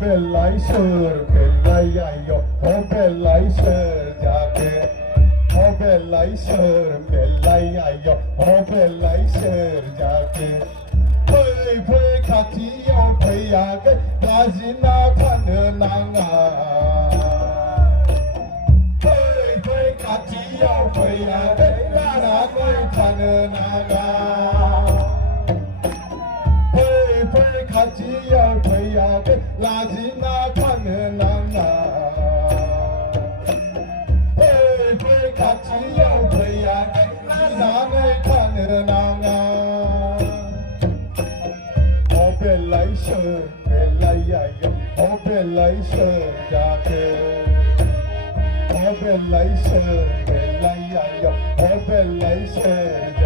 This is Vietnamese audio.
Bellayşır, bellayayo, o bellayşır jaake. O bellayşır, bellayayo, o bellayşır jaake. Phơi phơi khatiyo phayage, gazina thananga. Phơi phơi khatiyo phayage, gazina thananga. Phơi phơi khatiyo phayage, gazina thananga. Phơi phơi khatiyo phayage, gazina thananga. O bellayşır, bellayayo, o bellayşır jaake. O bellayşır, bellayayo, o bellayşır